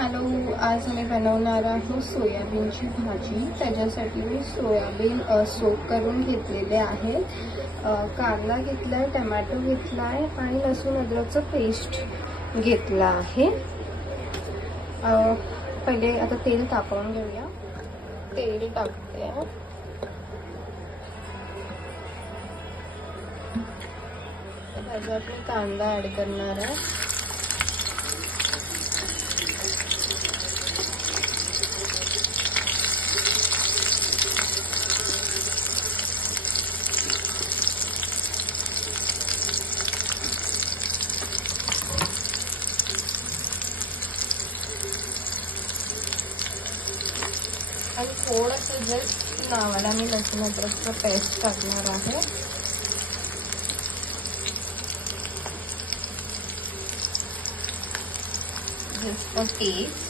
Hello, आज मी बनवणार आहोत सोयाबीनची भाजी। त्याच्यासाठी मी सोयाबीन सोक करून घेतलेले आहे। कांदा घेतलाय, टोमॅटो घेतलाय आणि लसूण अद्रकचं पेस्ट घेतला आहे। पहिले आता तेल तापवून घेऊया। तेल टाकते। त्याच्यात मी कांदा ऍड करणार आहे। आणि थोडंसं जस्ट नावाला मी लसूण अद्रकचं पेस्ट टाकणार आहे। Just for taste.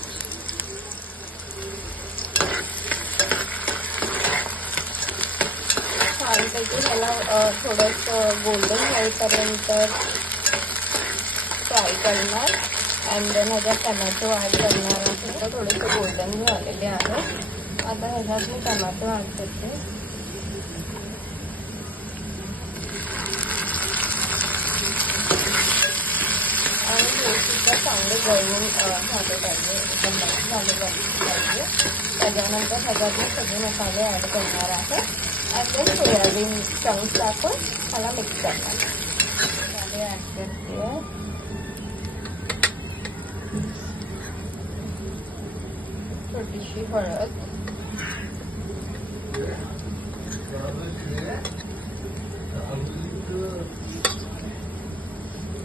छानपैकी ह्याला थोडंसं गोल्डन होईपर्यंत फ्राय करणार। अँड देन ह्याच्यात टोमॅटो ॲड करणार आहे। थोडेसे गोल्डन झालेले आहे। आता ह्याच्यात मी टोमॅटो ॲड करते आणि हे सुद्धा चांगले गळून झाले पाहिजे, एकदम झाले पाहिजे। त्याच्यानंतर ह्याच्यात मी सगळे मसाले ॲड करणार आहे। आणि देन सोयाबीन चंक्स टाकून ह्याला मिक्स करणार। मसाले ॲड करते, छोटीशी हळद,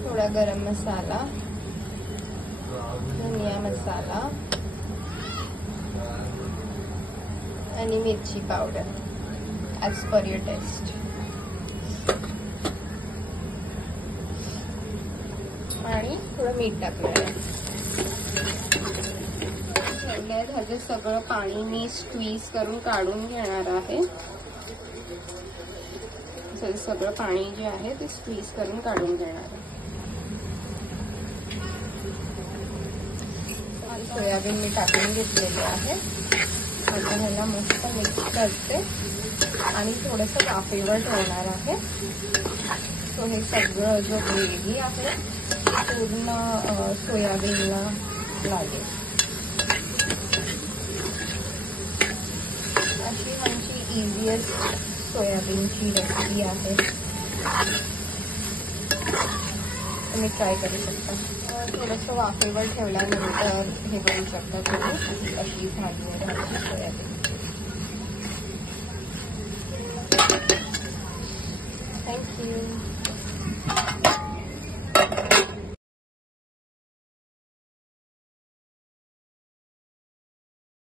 थोड़ा गरम मसाला, धनिया मसाला आणि मिरची powder as per your taste. आणि थोडं मीठ टाकणार आहे। ह्याचं सगळं पाणी मी स्क्वीज करून काढून घेणार आहे। सगळं पाणी जे आहे ते स्क्वीज करून काढून घेणार आहे। सोयाबीन मी टाकून घेतलेले आहे। आता ह्याला मस्त मिक्स करते आणि थोडंसं वाफेवर ठेवणार आहे। तो हे सगळं जो ग्रेव्ही आहे पूर्ण सोयाबीनला लागेल। अशी आमची इझिएस्ट सोयाबीनची रेसिपी आहे। तुम्ही ट्राय करू शकता। थोडंसं वाफेवर ठेवल्यानंतर हे करू शकता तुम्ही। अशी भाजी आहे सोयाबीन। थँक्यू।